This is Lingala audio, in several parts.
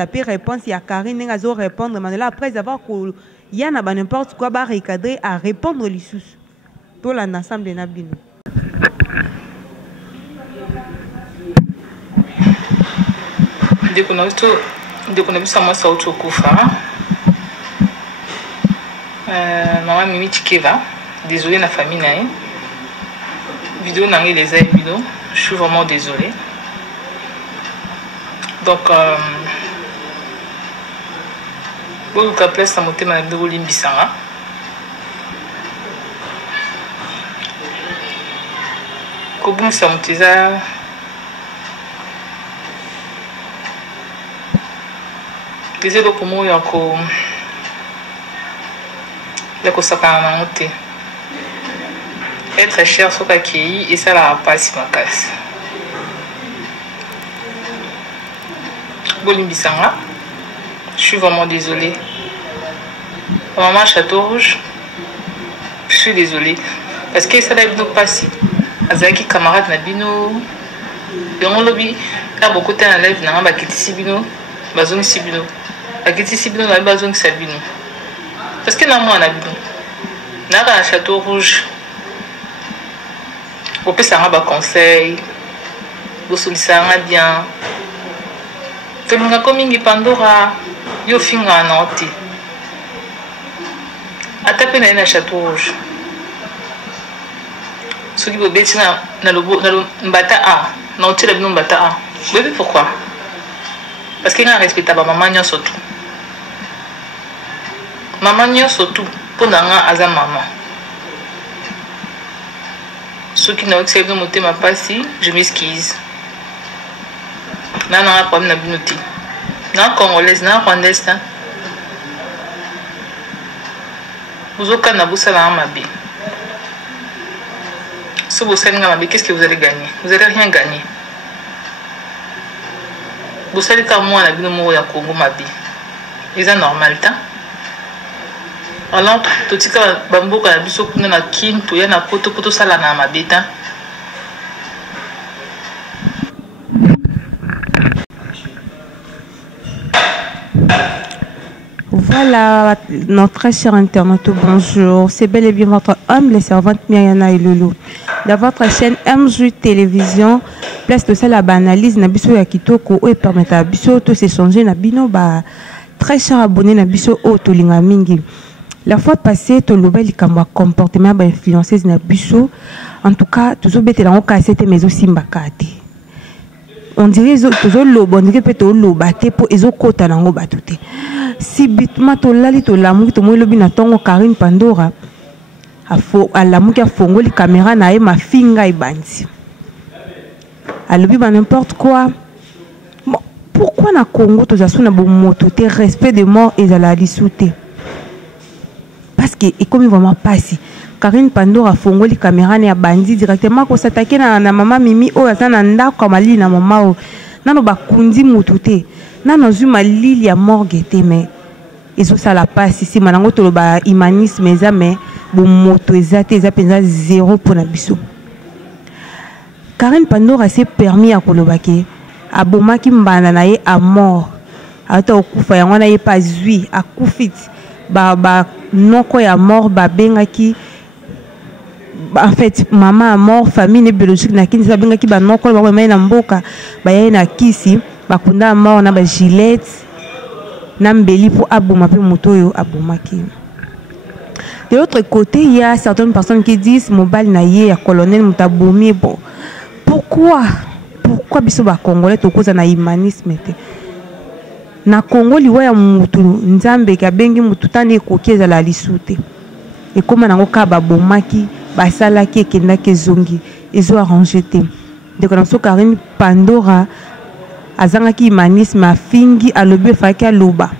banda pe réponse ya Karine ngazo répondre maintenant après avoir ko yana ba n'importe quoi ba recadrer à répondre les sous pour l'ensemble na bino. Dès qu'on a vu ça moi ça auto kufa. Maman Mimi Tikeva, désolée la famille nae. Vidéo n'angé les ailes vidéo, je suis vraiment désolée. Donc bon ka place à monter ma vidéo limbisanga. Ko bum sa mutiza désolé pour moi yako yako sakana monter. Être cher sur Kakei et ça la passe ma casse. Bolimbisanga, je suis vraiment désolée. Maman Château Rouge, je suis désolée. Parce que ça n'a pas passé. Azaki camarade Nabino, Yon lobby, il y a beaucoup de temps à l'élève, n'a pas quitté Sibino, Bazon Sibino. A quitté Sibino, n'a pas besoin de Sabino. Parce que n'a pas Nabino. N'a pas un Château Rouge. Vous pouvez savoir des conseils, vous sollicitez bien. Tout le monde comme il Pandora, yo finga noti. Atape na Château Rouge. Ceux qui vous bêtez na le mbata a, noti la bino mbata a. Vous savez pourquoi? Parce qu'il y a un respectable maman surtout. Maman surtout pour nanga aza maman. Ceux qui n'ont accepté de monter ma passe, je m'excuse. Je n'ai pas de problème avec nous. Je suis congolaise, je suis rwandaise. Vous avez un salaire à ma. Si vous savez qu'est-ce que vous allez gagner? Vous n'allez rien gagner. Vous savez que moi, je suis au Congo. C'est normal. Alors, tout ce qui est bambou, il y a des choses qui sont il y a des potes qui sont là. Voilà, notre très cher internaute, bonjour. C'est bel et bien votre humble servante Myriana Ilulu. Dans votre chaîne MJ Télévision, place de celle à analyse, Nabiso Yakitoko, et permettre à Biso de s'échanger, Nabino, très cher abonné, Nabiso, Otolinga Mingi. La fois passée, tu as dit que mon comportement va influencer na biso. En tout cas, tu as bête dans cassette mais aussi mbakate. On dirait que tu as lobo, on dirait que tu as lobate pour les autres côtés dans le batute. Si bitement tu lali tu l'amour tu moi lobi na tongo Karine Pandora. A l'amour qui a fongo les caméras na ma finga et bandi. A lobi n'importe quoi. Pourquoi na Congo tu as sous na bon moto te respect de mort et à la dissoute. Parce que et comme il vraiment passé Karine Pandora fongo les caméras ne a bandi directement ko s'attaquer na maman Mimi o azana nda ko mali na maman o nano ba kundi mutute nano zuma lili ya morgue te mais eso ça la passe ici manango to ba humanisme eza mais bo moto ezate eza penza zéro pour na biso. Karine Pandora s'est permis à kolobaki abomaki mbanda na ye à mort ata okufa yango na ye pas zui akufit ba noko ya mort ba bengaki en fait maman a mort famille ne biologique na kini bengaki ba noko ba mai na mboka ba ye na kisi ba kunda mort na ba gilette na mbeli pour aboma pe motoyo abomaki. De l'autre côté, il y a certaines personnes qui disent mobile na ye ya colonel mutabomi bon. Pourquoi biso ba congolais to koza na humanisme te? Na Congo liwa ya mutu nzambe ka bengi mutu tane kokieza la lisute et comme nango ka ba bomaki ba sala ki kenda ke zongi ezo arranger te de connaissance Karine Pandora azanga ki humanisme afingi alobe faki aloba.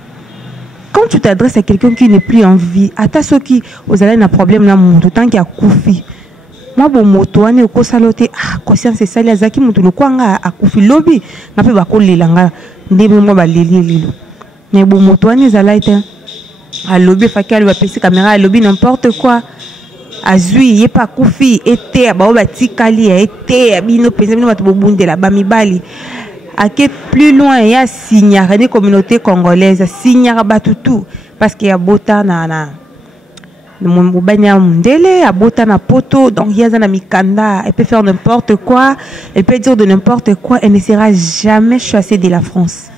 Quand tu t'adresses à quelqu'un qui n'est plus en vie ata soki ozala na problème na mutu tant qu'il a kufi moi bon moto ane ko salote conscience sali azaki mutu lokwanga akufi lobi na pe ba ko lelanga ndebe mo ba leli lelo mais bon moto ane zala ete a lobi faki aloba pesi caméra a lobi n'importe quoi azui ye pa kufi ete ba ba tikali ete bino pesi bino bato bobundela ba mibali ake plus loin ya signara des communautés congolaises signara batutu parce qu'il y a bota na Mobanya Mundele, à Bota na poto, donc il y a un mikanda, elle peut faire n'importe quoi, elle peut dire de n'importe quoi, elle ne sera jamais chassée de la France.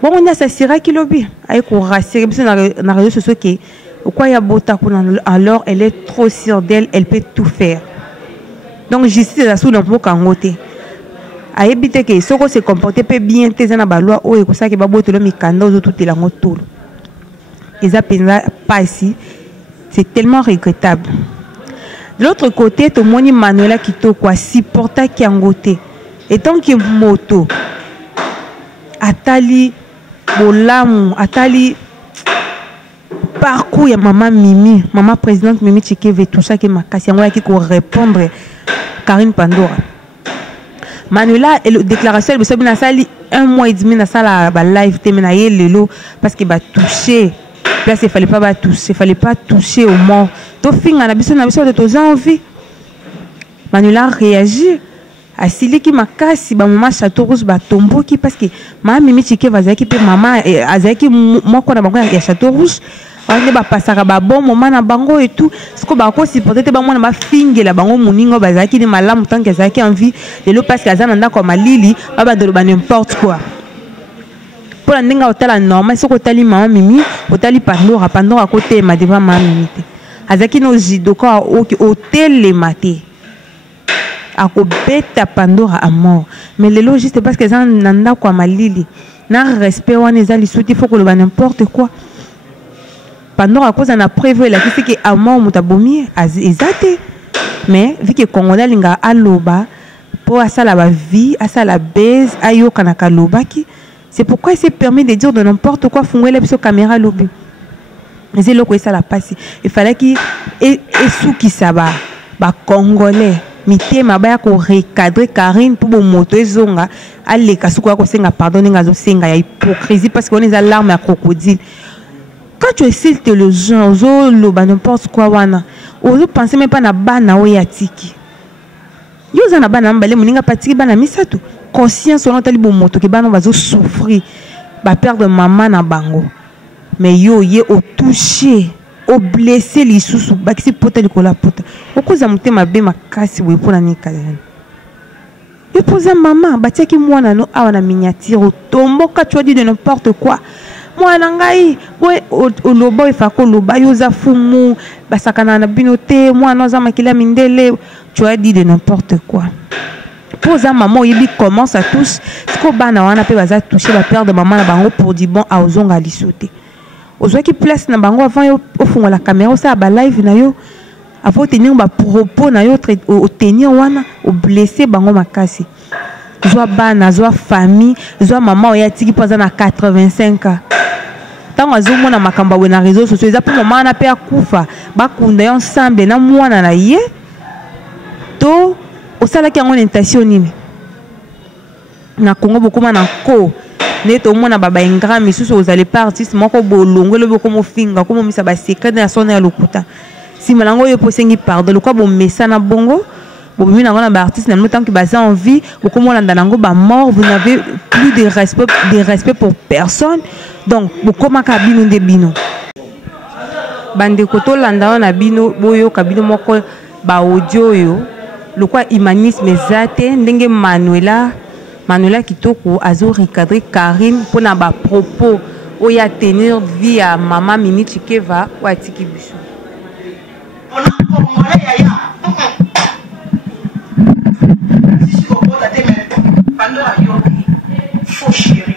Bon, on a ça sera qui lobby, avec on rassurer, parce que dans les réseaux sociaux qui, pourquoi il y a Bota alors elle est trop sûre d'elle, elle peut tout faire. Donc justice est sous l'emploi kangote. A éviter que ce qu'on se comporte peut bien, t'es dans la loi, ou et que ça qui va botter le mikanda, ou tout est là en tout. Ils n'ont pas ici. C'est tellement regrettable. De l'autre côté, tout le monde Manuela Kito quoi si porta qui en côté. Et tant que moto, atali bolam, atali parcours ya maman Mimi, maman présidente Mimi Tchekeve tout ça qui m'a cassé, on qui pour répondre Karine Pandora. Manuela et la déclaration elle vous savez un mois et demi dans ça la live terminé lelo parce qu'il va toucher. Là, il ne fallait pas toucher au mort. Donc, on a besoin de tous envie. Manuela réagit. À celui qui m'a cassé, maman Château Rouge va tomber parce que maman Mimi Tchike va dire que maman Azaki moi qu'on a bango ya Château Rouge. On va passer à bon moment na bango et tout. Ce que ba ko supporter te bango na ba finge la bango muningo bazaki ni malamu tant que Azaki envie de le parce que Azana comme Lili ba de n'importe quoi. Pour la ndinga otala normal soko tali maman Mimi otali Pandora à côté ma devant maman Mimi azaki no jidoka au télé maté a ko beta Pandora à mort mais le juste parce que ça nanda kwa malili na respect wana ezali souti faut que le n'importe quoi Pandora à cause on a prévu la qui que à mort mutabomi ezate mais vu que Congolais linga aloba pour ça la vie à ça la baise ayo kanaka lobaki. C'est pourquoi il s'est permis de dire de n'importe quoi fungwe la caméra lobby. C'est là que ça l'a passé. Il fallait qu'il et sous qui ça va congolais mité mabaya ko recadrer Karine pour bon moto ezonga aller kasuko ko senga pardonner ngazo senga ya hypocrisie parce qu'on est à l'arme à crocodile. Quand tu insultes le gens zo loba n'importe quoi wana ozo penser même pas na bana oyatiki. Yo za na bana mbale muninga patiki bana misatu. Conscience on a bon moto qui va souffrir va perdre maman na bango mais yo ye au touché au blessé les sous ba qui pote le cola pote au cause amute ma be makasi we pour na nika yo poser maman ba tia ki mwana no awa na miniature tombo ka tu dis de n'importe quoi mwana ngai we o lobo ifa ko loba yo za fumu ba sakana na binote mwana za makila mindele tu as dit de n'importe quoi. Pour ça, maman, il commence à toucher. Ce qu'on a wana pe baza toucher la père de maman na bango pour dire bon à ozonga li sauter. Ozo qui place na bango avant yo au fond la caméra ça ba live na yo. Avant tenir ba propos na yo au tenir wana au blesser bango makasi. Zo bana zo famille, zo maman ya tiki poza na 85 ans. Tant azo mona makamba we na réseaux sociaux, za pour maman na pe akufa, ba kunda ensemble na mwana na ye. To au salaire qui a une intention nini na Congo beaucoup na ko neto mona baba ingra misusu aux allez partir moko bolongo le boko mo finga comme misa ba secret na sonner à lokuta si malango yo posengi pardon le quoi bon messa na bongo bon mina ngona ba artiste na le temps que baza en vie beaucoup mo landa nango ba mort vous n'avez plus de respect pour personne donc beaucoup ma kabino de bino bande koto landa na bino boyo kabino moko ba audio yo le quoi humanisme zate ndenge Manuela Kitoko azo recadrer Karine pour na ba propos o ya tenir vie à maman Mimi Tchikeva ou atiki biso on a congolais yaya si tu comprends la tête Pandora yo faux chéri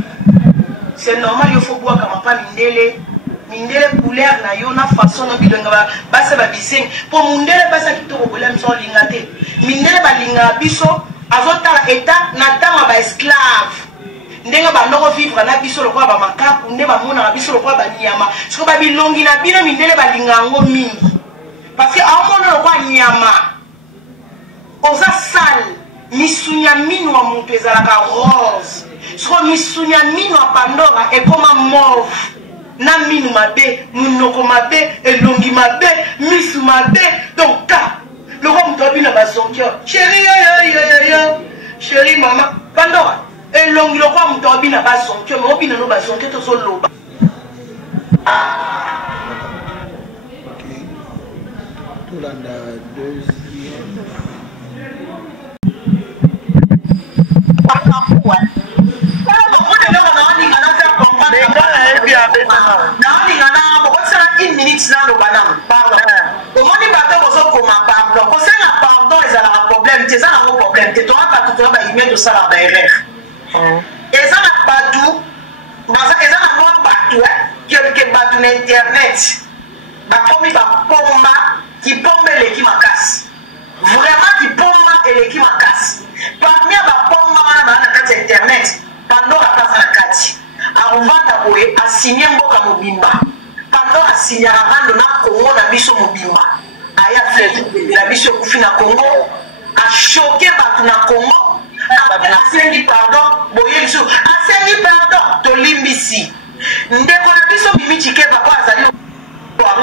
c'est normal il faut boire comme pas mindele couleur na yo na façon na bidonga ba sa ba biseng pour mundele ba sa kitoko bola mso lingate mindele ba linga biso azotala état na tanga ba esclave ndenga ba ndoko vivre na biso lokwa ba makapu nde ba mona na biso lokwa ba nyama siko ba bilongi na bino mindele ba linga ngo mingi parce que a mona lokwa nyama oza sale misunya minu wa muntu ezalaka rose siko misunya minu wa Pandora ekoma mauve na minu mabe munoko mabe elongi mabe misu mabe donc ta le roi mutobi na bazonkia chérie yo chérie maman Pandora te tozoloba. Ok. Tolanda deuxième. Une minute là le banam pardon au moins il va te comment pardon parce que la pardon ils ont un problème c'est ça un problème tu n'auras pas tout le monde de ça la erreur et ça n'a pas tout parce que ça n'a pas tout quelque part sur internet bah comme il va pomba qui pombe les qui m'acasse vraiment qui pomba et les qui m'acasse parmi la pomba na carte internet pendant la place à la carte à revendre à signer mboka mobimba pendant à signer à rendre na Congo na biso mobimba aya fait la biso kufi na Congo a choqué batu na Congo a sengi pardon boye biso a sengi pardon to limbisi ndeko na biso mimichike ba kwa azali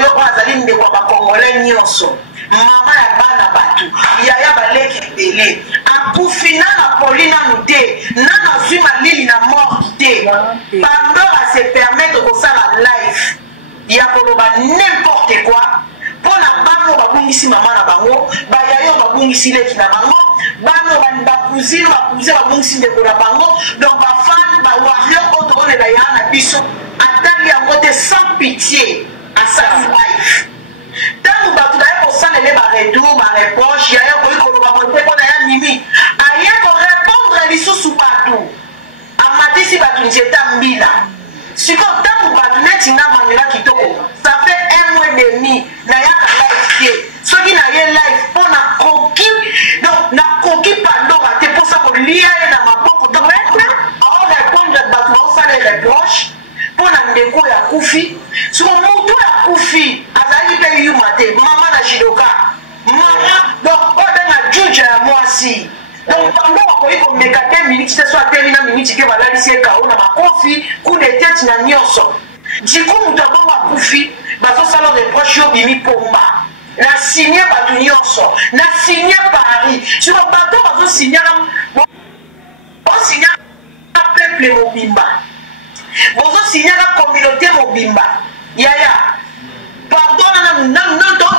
yo kwa azali ndeko ba Congolais nyonso mama ya bana batu yaya baleki tele akufina na polina nude nana zui malili na mort te pendant à se permettre de faire la live ya koloba n'importe quoi pona bango babungisi mama na bango bayayo babungisi leki na bango bango bakuzini bakuze babungisi ndeko na bango donc bafan bawario oyo olela ya na biso atali yango te sans pitié à sa live tango bato baye kosalele baretour bareproche yaya koyi koloba mote mpona ya nimi aye korépondre lisusu bato amatisi bato nzeta mbila sikoyo ntango bato neti nga mangela kitoko ça fait 1 mois et demi nayaka live te soki na ye live mpo na koki donc nakoki pandora te mposa kolia ye na maboko aorépondre bato baosala reproche mpo na ndeko ya kufi siko moto ya kufi azalaki mpe yuma te mama na jidoka mama donc oyo benga juja ya mwasi donc bango bakoki komeka te miniti te so ateli na miniti ke balalisi ekao na makofi kuna eteti na nyonso jiku moto abongo akufi bazosala reproche yo bimi pomba na signe bato nyonso na signe paris siko bato bazosignaka bosignaka peuple mobimba bozosignaka communauté mobimba yaya pardon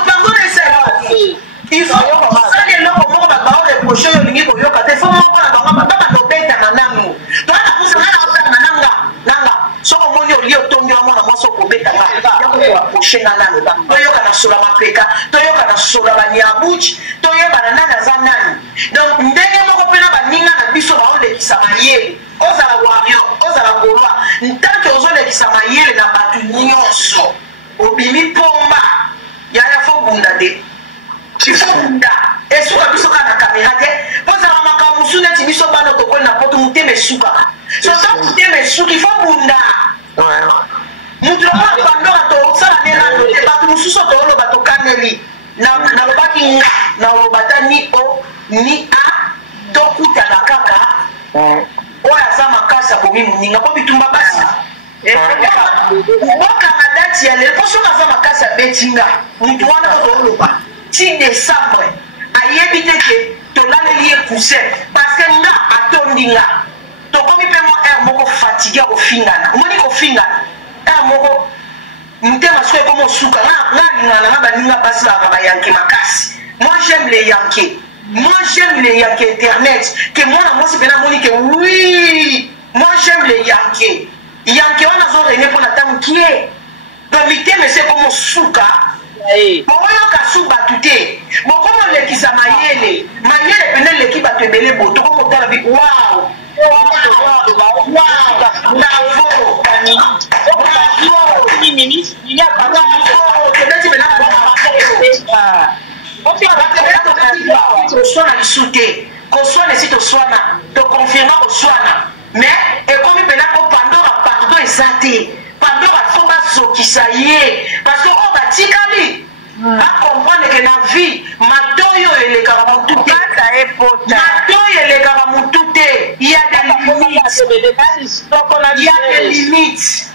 pardon ese il faut osali eloko moko babao reproche oyo olingi koyoka te fo moko na bango baba tobetana nanu toana kusanga na otanga nanga soko omoni olie otongi wa mwana mwasi okobetanga yakoreproche nga nanu toyoka na sola mapeka toyoka na sola baniabuchi toyebana nani aza nani donc ndenge moko mpena baninga na biso baolekisa mayele ozala wario ozala golwa ntanke ozolekisa mayele na bato nyonso obimi pomba yaya fo bunda te ifo bunda esuka biso kaka na kamera te mpozala makambo mosu neti biso bana tokoli na poto motema esukaka so ntango motema esuka ifo bunda mutu lokola pandora tosala nde nano te bato mosusu tooloba tokaneli nalobaki nga naloba ta ni o ni a tokutana kaka oyo aza makasi akomi moninga mpo bitumba basi bokanga dati ya lelo mpo soki aza makasi abetinga mutu wana tozoloba ti décembre ayebi te ke tolaleli ye cousin parce que nga atondi nga tokomi mpe mo aire moko fatigue kofingana omoni kofingana aire moko motema soki ekomi osuka nga alingana nanga baninga basi baka bayanke makasi moi j'aime les yanke moi j'aime les yanke internet ke mwana mwasi mpe namoni ke oui moi j'aime les yanke yanke wana azorene mpo na ntango kie donc mitema ese ekomi osuka bokoyoka su bato te bokomi olekisa mayele pene eleki bato ebele bo tokomi otala bi wow toswana lisu te koswana esi toswana tokonfirma koswana mais ekomi mpena ko pandora pardon eza te pandora fo bazokisa ye parce que oyo batikali bacomprendre ke na vie matoyo elekaka motu te matoyo elekaka motu te il y a des limites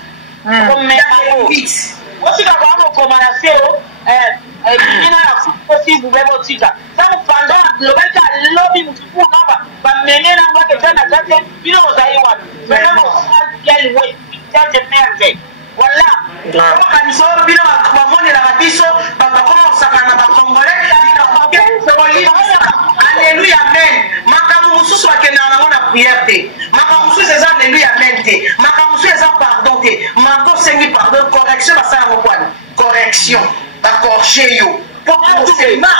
osika kwa mokoma na se o ebimina ya fukosi bube botika ntango pandora lobaki alobi mosuku naba bamene nango akeza na kate bino ozali wapi vraiment quel way ça de merde. Voilà. Quand ils sont bien à mon et la rabisso, comment ça va na congolais, alléluia amen. Makamusu soit que na na prière té. Makamusu c'est alléluia amen té. Makamusu c'est pardon té. Mako sengi pardon correction ça na quoi? Correction. D'accord chez yo. Pourquoi c'est mal?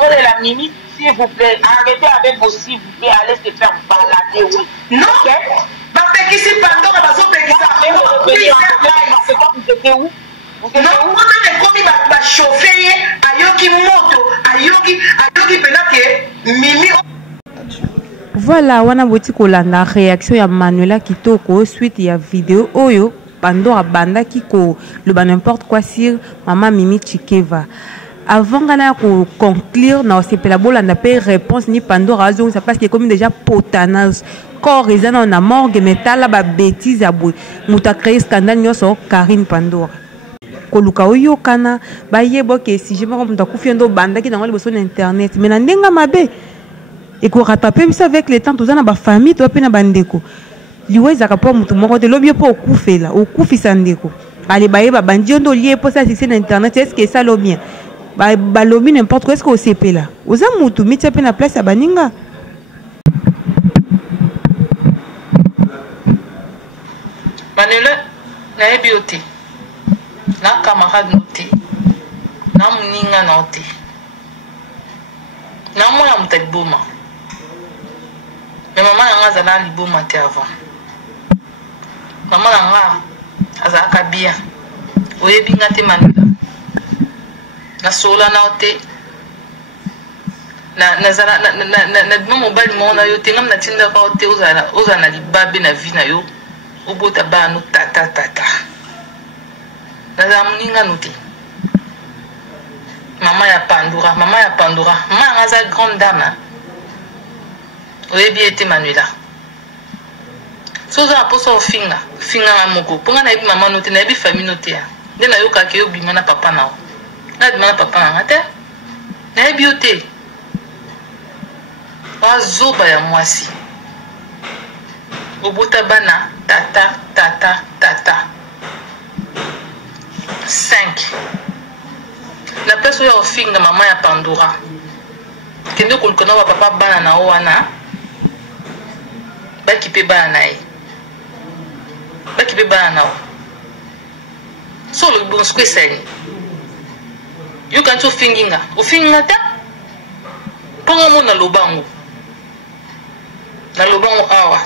La mimi, s'il vous plaît, arrêtez avec vos s'il vous plaît, allez se faire balader, oui. Non, qui si pardon, on va se faire où? Non, on a commis ma chauffer, ayoki moto, ayoki penake, mimi. Voilà, on a boti kolanda réaction ya Manuela Kitoko suite ya vidéo oyo Pandora banda qui ko le ba n'importe quoi sur maman Mimi Chikeva. Avant gana ko conclure na osepela bolanda pe réponse ni Pandora azo ça parce que comme déjà potanage corps ezana na morgue métal ba bêtise ya boy muta créer scandale nyoso Karine Pandora. Koluka oyo kana ba yebo ke si je me rends kufi ndo banda ki na ngoli boso na internet mais na ndenga mabe et ko rattraper ça avec les temps tous na ba famille to pe na bandeko. Liweza kapo mutu moko te lobi po okufela okufisa ndeko ale baye ba bandi ondo lié po ça c'est na internet est-ce que ça lo bien ba lobi n'importe quoi est-ce que OCP là oza mutu mitia pe na place ya baninga Manuela na ebiote na camarade noté na muninga noté na mwana mutaliboma mais maman nga zana liboma te avant maman nga azaka bien oyebi nga te Manuela na sola na ote na zana na bima mobile mona yo te ngam na tinda ka ote ozana libabe na vie na yo obota ba no tata na za muninga note maman ya Pandora mama nga za grande dame oyebi ete Manuela soza aposo finga nga moko ponga na yebi mama note na yebi famille note ya nde na yoka ke obima na papa na o na bima na papa na nga te na yebi yo te wazoba ya mwasi obota bana tata 5 na place oyo ofinga mama ya Pandora kende kolukana wa papa bana na o wana bakipe bana na ye bakipe bana na o solo bon sque seni yo kanti ofinga te ponga mo na lobango awa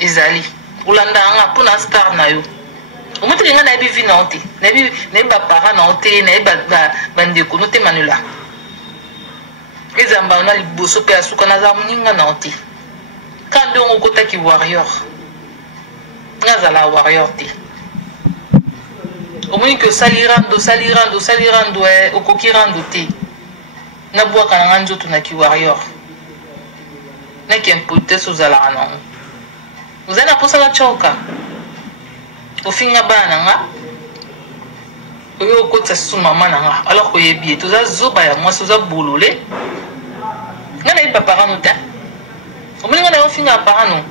ezali ulanda nga pona star na yo omote nga na yebi vi na ote na yebi bapara na ote na yebi bandeko no te Manuela ezamba na liboso pe asuka na za muninga na ote kande ongo kotaki warrior nga zala warrior te omoni ke salirando okokirando te na bwaka na nga nzoto na ki warrior na ki impotese ozalaka nango ozali na posa na tyoka ofinga bana na nga oyo okotisa susu mama na nga alors koyebi ye toza zoba ya mwasi oza bolole nga na yebi baparano te omoni nga na ye ofinga baparano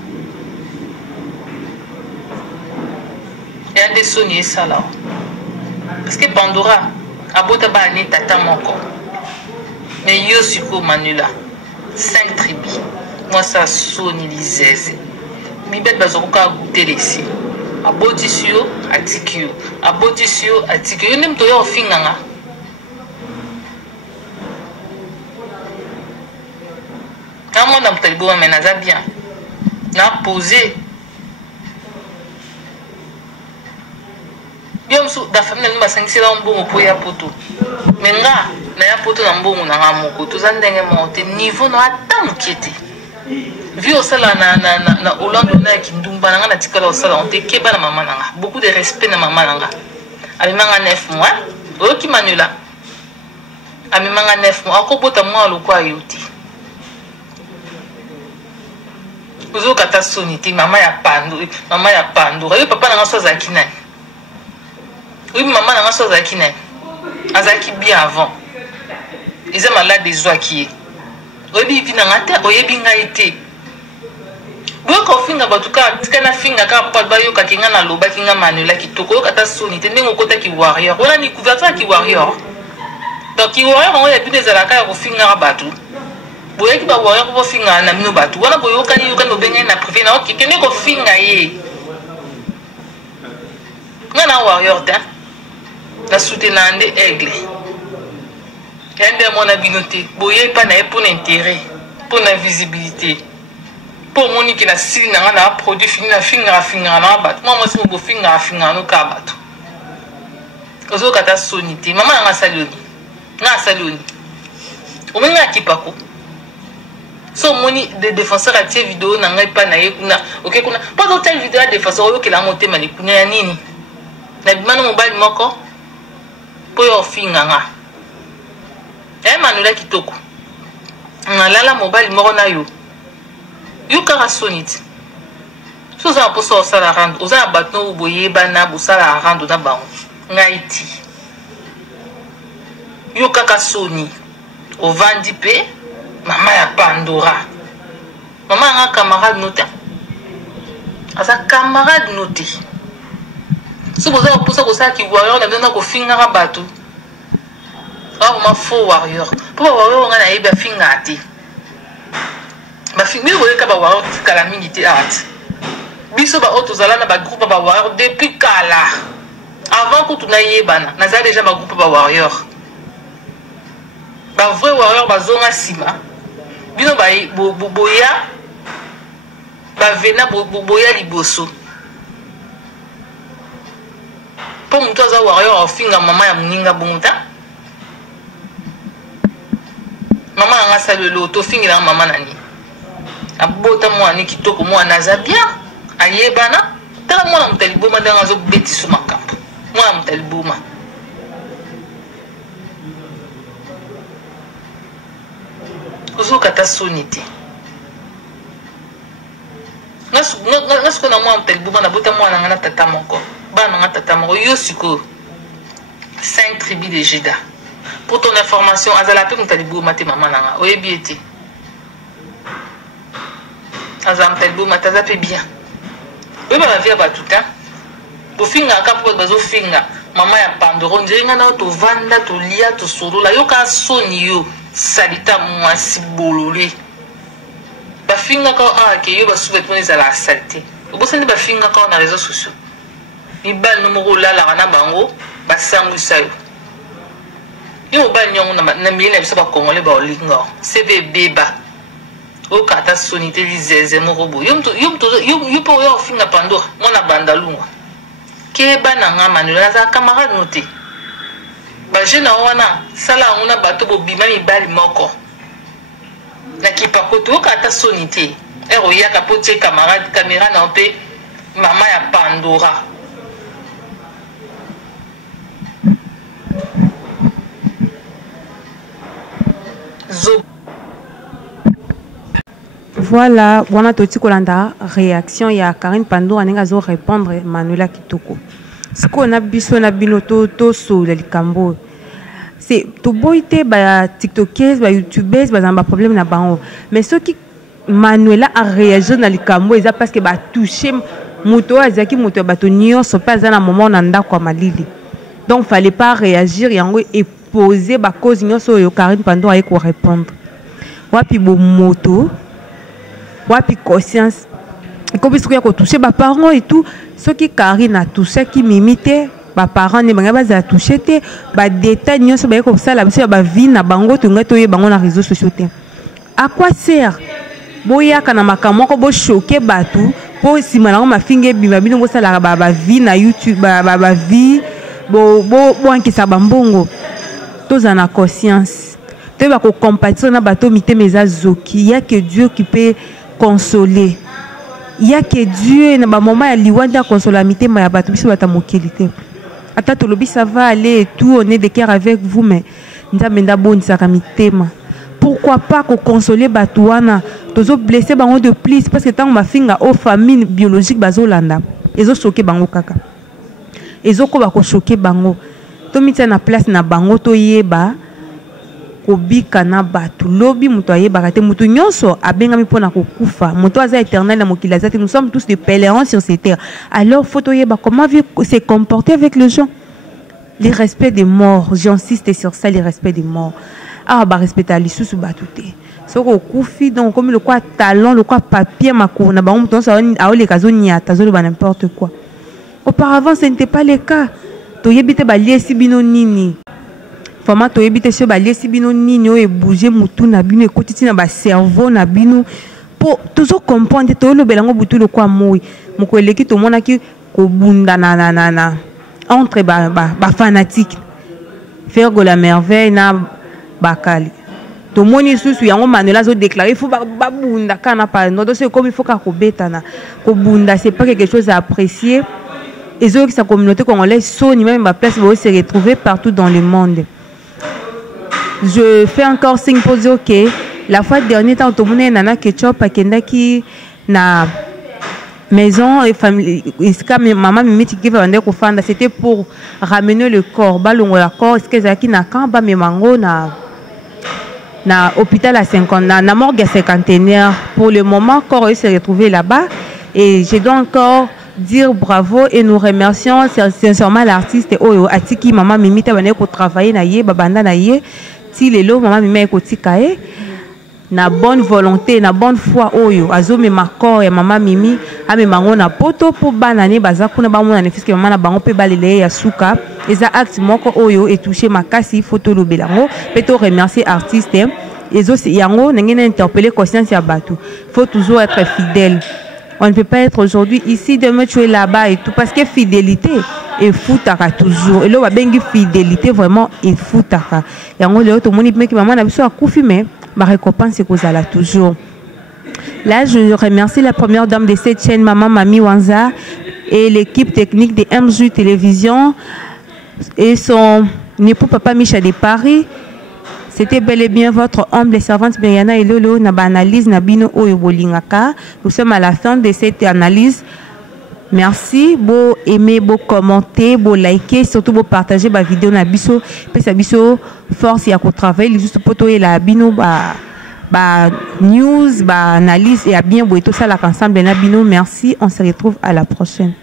ya nde soni esala parce que Pandora abota bani tata moko mais yo siko Manuela 5 tribus moi ça soni lizeze mibet bazokoka goûter abotisi yo atiki yo yo nde moto oyo ofinga nga na mwana moto aliboma me naza bien na pose bien mosu da famille nanu basangisela mbongo mpo ya poto me nga na ya poto na mbongo na nga moko toza ndenge moko te niveau na ata mokie te vi osala na Hollande na ya kindumba na nga na tikala osala on te keba na mama na nga beaucoup de respect na mama na nga amemanga 9 mois oyoki Manuela amemanga 9 mois akobota mwa lokwa yo te ozokata soni te mama ya Pandora oyo papa na nga so azalaki nani oyebi mama na nga so azalaki nani azalaki bien avant eza malade ezwaki ye oyebi vi na nga te oyebi ngai te boye ko finga ba tuka tikana finga ka pa ba yo ka kinga na loba kinga Manuela kitoko yo kata soni te ndengo kota ki warrior wala ni couverture ki warrior donc ki warrior on ya bine zala ka ko finga ba tu boye ki ba warrior ko finga na mino ba tu wala boye ka ni yo ka no benga na privé na ki kene ko finga ye ngana warrior ta la soutenande aigle yande mon abinoté boye pa na pour l'intérêt pour la visibilité pour monique na sili na na produit fini na finga na bat moi moi c'est mo finga no ka bat ozo kata sonité mama nga saloni o menga kipako so moni de défenseur a tie vidéo na ngai pa na ye kuna OK kuna pas d'autre vidéo à défenseur yo ke la monter mani kuna ya nini na bimana mobile moko po yo finga nga Manuela kitoko ngalala mobile moko na yo kara sonite so za po so sala rando oza batno boye bana bo sala rando na bango ngaiti yo kaka soni o vandi pe mama ya Pandora mama nga camarade note asa camarade note so boza po so ko sa ki warrior na ndona ko finga ka batu ma faux warrior pour warrior nga na yeba finga ati ba finga boye ka ba warrior kala mingi te art biso ba auto zala na ba groupe ba warrior depuis kala avant que tu na yebana na za déjà ba groupe ba warrior ba vrai warrior ba zonga sima bino ba boya ba vena boya liboso pour mtu za warrior ofinga mama ya muninga bonta mama nga salelo to fingira mama nani abota mwana kitoko mwana za bien ayebana tala mwana mutaliboma ndanga zo beti su makambo mwana mutaliboma ozo kata sonite ngasu na mwana mutaliboma na bota mwana nga na tata moko bana nga tata moko yo siko 5 tribus de Juda. Pour ton information, azala pe mutalibu mate mama nanga. Oyebi ete. Azala mutalibu mate aza pe bien. Oyebi ba via ba tuta. Po finga ka po bazo finga. Mama ya Pandora njenga na to vanda to lia to sorola. Yo ka soni yo salita mwasi bolole. Ba finga ka ke yo ba soubet moni zala salite. Obo sende ba finga ka na réseaux sociaux. Ni bal numéro la na bango ba sangu sayo. Yo ba nyongo na mine biso ba kongole ba olingo CV beba o kata sonite lizeze morobo yo po yo finga Pandora mona bandalunga ke bana nga Manuela za camarade noté ba jeune wana sala nguna bato bo bima mibali moko na kipako to kata sonite ero ya kapote camarade caméra na pe mama ya Pandora. Voilà, wana toti kolanda réaction ya Karine Pandora nenga zo répondre Manuela kitoko. Siko na biso na bino to so le likambo. C'est to boité ba TikTokers, ba YouTubers, ba zamba problème na bango. Mais ce qui Manuela a réagi na likambo eza parce que ba toucher moto azaki moto bato nyonso pas na moment na ndako ya malili. Donc fallait pas réagir yango et poser ba cause nyonso yo Karine Pandora e ko répondre. Wapi bo moto wapi conscience et comme il y a touché ba parents et tout ce qui Karine a touché qui mimite ba parents ne banga ba touché te ba détail nyonso ba ko sala biso ba vie na bango to ngato ye bango na réseaux sociaux te à quoi sert boya kana makamoko ko bo choquer batu po simana ma finge bima bino bo sala ba vie na YouTube ba vie bo ankisa bambongo tous en a conscience te ba ko compatir na bato mité meza zoki il y a que Dieu qui peut consoler. Il y a que Dieu na ba moment ya liwanda consolamité ma ya bato biso bata mokilité. Ata to lobi ça va aller et tout on est de cœur avec vous mais nzambe nda bonisa ka mitema. Pourquoi pas ko consoler bato wana tozo blesser bango de plus parce que tant ma finga au famille biologique bazolanda ezo choquer bango kaka. Ezo ko ba ko choquer bango. To mitia na place na bango to yeba kobika na batu lobi muto ayebaka te muto nyonso abengami mpona kokufa muto aza éternel na mokili aza te. Nous sommes tous des pèlerins sur cette terre. Alors faut toyeba comment se comporter avec les gens. Le respect des morts, j'insiste sur ça, le respect des morts. Ah bah respecter à l'issue sous batouté. Ce qu'on koufi donc comme le quoi talon, le quoi papier makou na ba on ton ça a les casos niata, zo ba n'importe quoi. Auparavant ce n'était pas le cas. Toyebite ba liesi bino nini. Format toyebite se ba liesi bino nini o e bouger mutu na bino e kotiti na ba cerveau na bino pour toujours comprendre to lo belango butu le quoi moi. Moko eleki to mona ki ko bunda na entre ba fanatique. Faire de la merveille na bakali. To moni susu yango Manuela zo déclarer il faut ba bunda kana pa no c'est comme il faut ka ko betana. Ko bunda c'est pas quelque chose à apprécier. Et que sa communauté congolaise sonne même ma place va se retrouver partout dans le monde. Je fais encore signe pour dire que la fois dernière tant tout le monde nana ketchup à kendaki na maison et famille iska maman mimiti qui va vendre kofanda c'était pour ramener le corps balongo la corps est-ce que zaki na kamba memango na hôpital à 50 na morgue à 50e pour le moment corps se retrouver là-bas et je dois encore dire bravo et nous remercions sincèrement l'artiste Oyo Atiki maman Mimita bane ko travailler na ye babanda na ye ti lelo maman Mimita ko tikae na bonne volonté na bonne foi Oyo azome makor ya maman Mimi ame mango na poto po banane bazakuna ba mona nefiske maman na bango pe balele ya suka eza acte moko Oyo et toucher makasi photo lo belango pe to remercier artiste et aussi yango ngene interpeller conscience ya batu faut toujours être fidèle. On ne peut pas être aujourd'hui ici, demain tu es là-bas et tout. Parce que fidélité est foutaka toujours. Et là, on va bien fidélité vraiment est foutaka. Et en gros, tout le monde dit que maman a besoin de couper, mais ma récompense c'est qu'on a toujours. Là, je remercie la première dame de cette chaîne, maman Mami Wanza, et l'équipe technique de MJ Télévision et son époux papa Micha de Paris. C'était bel et bien votre humble servante Myriana et Lolo na analyse na bino oyo bolingaka. Nous sommes à la fin de cette analyse. Merci, beau aimer, beau commenter, beau liker, surtout beau partager ma vidéo na biso, pe sa biso force ya ko travailler juste pour toi la bino ba news, ba analyse et à bien beau tout ça la ensemble na bino. Merci, on se retrouve à la prochaine.